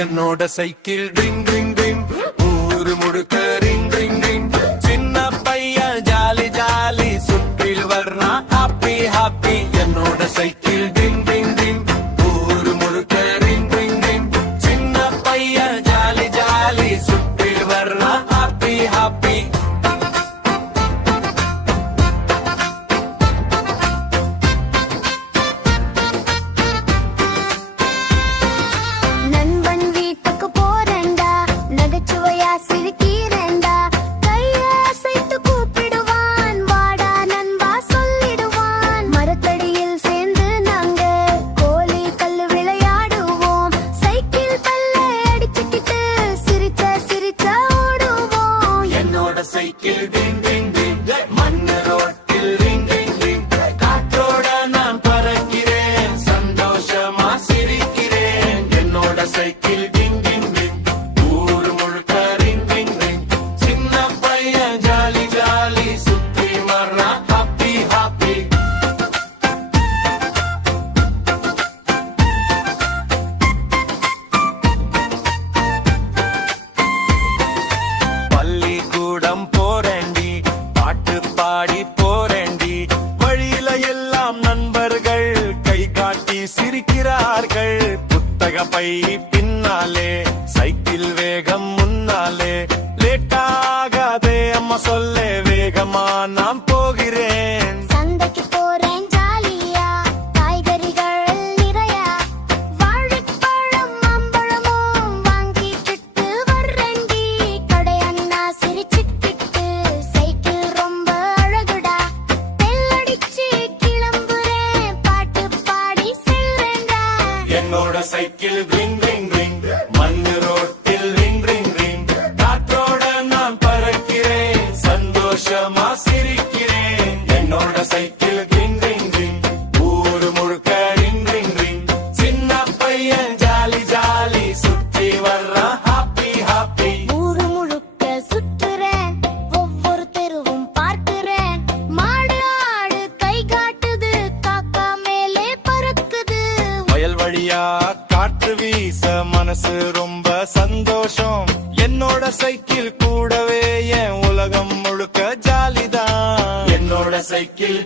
என்னோட cycle drink drink drink ஊரு முழுக்க ரிங் ரிங் ரிங் சின்ன பையன் ஜாலி ஜாலி சுற்றில் வர்றான் ஹாப்பி ஹாப்பி என்னோட சைக்கிள் ட்ரிங் ட்ரிங் ட்ரிங் ஊரு முழுக்க ரிங் ரிங் ரிங் சின்ன பையன் ஜாலி ஜாலி சுற்றில் வர்றான் ஹாப்பி ஹாப்பி சைக்கிள் டிங் டிங் டிங் மண்ணு ரோட்டில் ரிங் ரிங் ரிங் காற்றோட நான் பறக்கிறேன் சந்தோஷமா சிரிக்கிறேன் என்னோட சைக்கிள் டிங் டிங் டிங் ஊரு முழுக்க ரிங் ரிங் ரிங் சின்ன பையன் ஜாலி ஜாலி சுத்தி வர்றான் ஹாப்பி ஹாப்பி பள்ளிக்கூடம் போறேண்டி பாட்டு பாடி போறேண்டி வழியில எல்லாம் நண்பர்கள் கை காட்டி சிரிக்கிறார்கள் புத்தக பை பின்னாலே சைக்கிள் வேகம் முன்னாலே லேட்டாகாதே அம்மா சொல்லே வேகமா நான் போகிறேன் சந்தைக்கு போறேன் ஜாலியா காய்கறிகள் நிறையா வாழைப்பழம் மாம்பழமும் வாங்கிக்கிட்டு வர்றேன்டி கடையண்ணா சிரிச்சுக்கிட்டு சைக்கிள் ரொம்ப அழகுடா பெல்லடிச்சு கிளம்புறேன் பாட்டு பாடி செல்றேன்டா என்னோட சைக்கிள் ரிங் ரிங் ரிங் மண்ணு ரோட்டில் ரிங் ரிங் ரிங் காற்றோட நான் பறக்கிறேன் சந்தோஷமா சிரிக்கிறேன் என்னோட சைக்கிள் ரிங் ரிங் ரிங் ஊரு முழுக்க ரிங் ரிங் ரிங் சின்ன பையன் ஜாலி ஜாலி சுற்றி வர்றான் ஹாப்பி ஹாப்பி ஊரு முழுக்க சுற்றுறேன் ஒவ்வொரு தெருவும் பார்க்கிறேன் மாடு ஆடு கை காட்டுது காக்கா மேலே பறக்குது வயல் வழியா காற்று வீச மனசு ரொம்ப சந்தோஷம் என்னோட சைக்கிள் கூடவே என் உலகம் முழுக்க ஜாலிதான் என்னோட சைக்கிள்